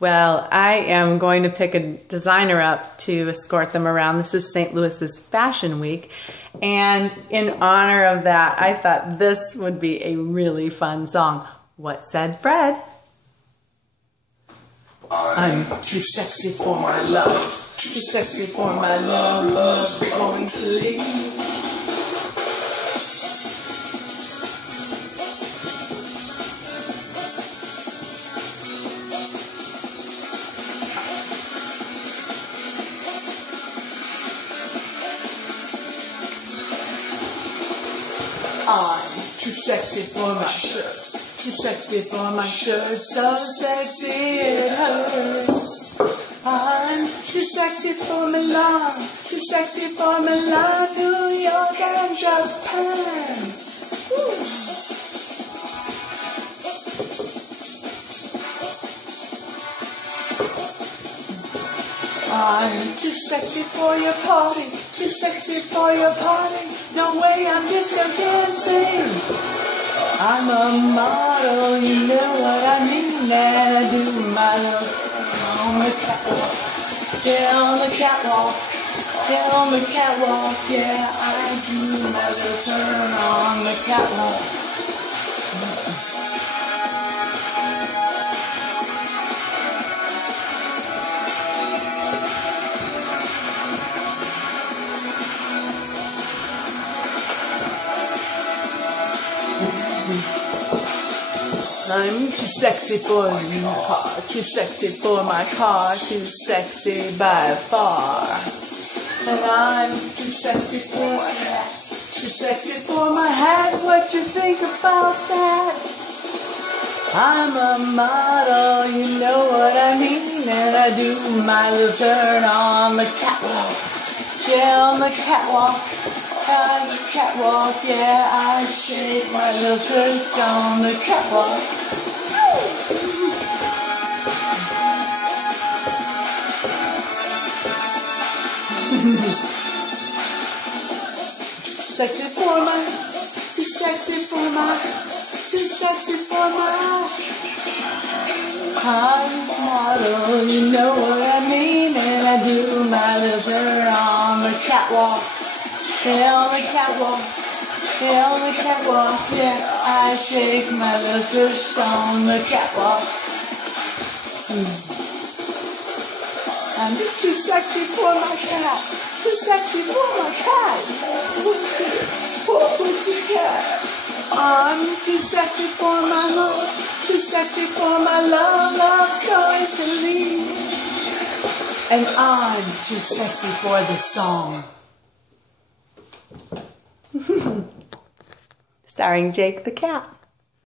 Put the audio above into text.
Well, I am going to pick a designer up to escort them around. This is St. Louis's Fashion Week, and in honor of that, I thought this would be a really fun song. What said Fred? I'm too sexy for my love, too sexy for my love, love's going to leave. I'm too sexy for my shirt, too sexy for my shirt, so sexy it hurts. I'm too sexy for Milan, too sexy for Milan, New York and Japan. I'm too sexy for your party, too sexy for your party. No way, I'm disco dancing. I'm a model, you know what I mean. And I do my little on the catwalk. Yeah, on the catwalk. Yeah, on the catwalk. Yeah, I do my little turn on the catwalk. I'm too sexy for my car, too sexy for my car, too sexy by far. And I'm too sexy for my hat, too sexy for my hat. What you think about that? I'm a model, you know what I mean. And I do my little turn on the catwalk. Yeah, on the catwalk. On the catwalk, yeah, I shake my little twist on the catwalk. Sexy for my, too sexy for my, too sexy for my. I'm a model, you know what I mean, and I do my little turn on the catwalk. Yeah, on the catwalk, yeah, on the catwalk, yeah, I shake my little tush on the catwalk. I'm too sexy for my cat, too sexy for my cat. Poor pussycat. I'm too sexy for my love, too sexy for my love, love's going to leave. And I'm too sexy for the song. Starring Jake the Cat.